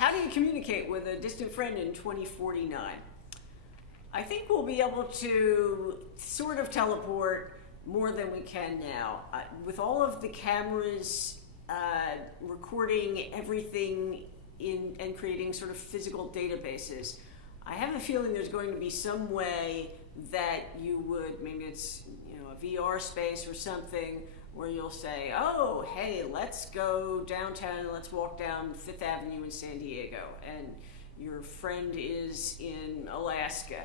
How do you communicate with a distant friend in 2049? I think we'll be able to sort of teleport more than we can now. With all of the cameras recording everything and creating sort of physical databases, I have a feeling there's going to be some way that you would, maybe it's a VR space or something, where you'll say, oh, hey, let's go downtown and let's walk down Fifth Avenue in San Diego. And your friend is in Alaska.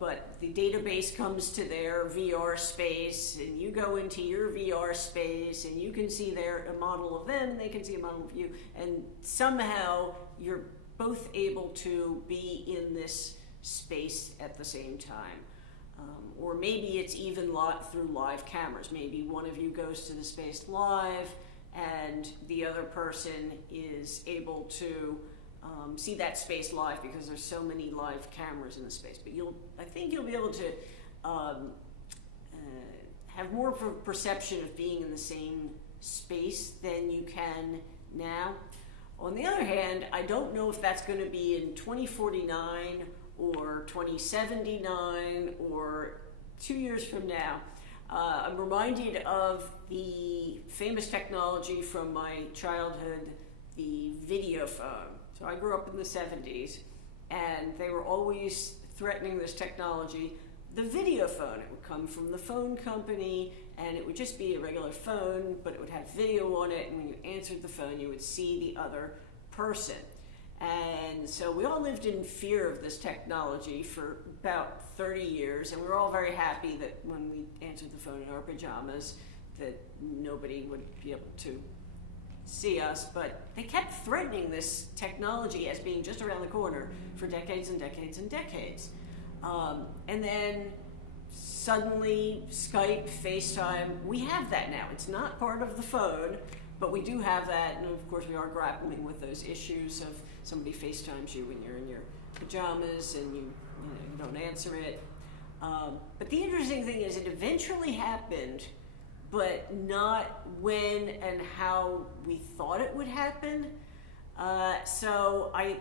But the database comes to their VR space, and you go into your VR space, and you can see a model of them, and they can see a model of you. And somehow you're both able to be in this space at the same time. Or maybe it's even through live cameras. Maybe one of you goes to the space live and the other person is able to see that space live because there's so many live cameras in the space. But I think you'll be able to have more of a perception of being in the same space than you can now. On the other hand, I don't know if that's going to be in 2049 or 2079 or 2 years from now. I'm reminded of the famous technology from my childhood, the video phone. So I grew up in the 70s, and they were always threatening this technology. The video phone, it would come from the phone company, and it would just be a regular phone, but it would have video on it, and when you answered the phone, you would see the other person. And so we all lived in fear of this technology for about 30 years, and we were all very happy that when we answered the phone in our pajamas, that nobody would be able to see us. But they kept threatening this technology as being just around the corner for decades and decades and decades. And then suddenly Skype, FaceTime, we have that now. It's not part of the phone, but we do have that, and of course we are grappling with those issues of somebody FaceTimes you when you're in your pajamas and you don't answer it. But the interesting thing is it eventually happened, but not when and how we thought it would happen. So I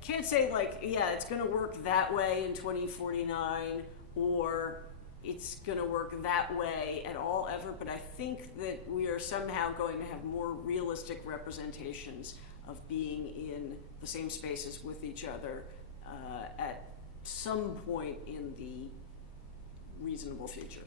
can't say it's going to work that way in 2049 or it's going to work that way at all ever, but I think that we are somehow going to have more realistic representations of being in the same spaces with each other at some point in the reasonable future.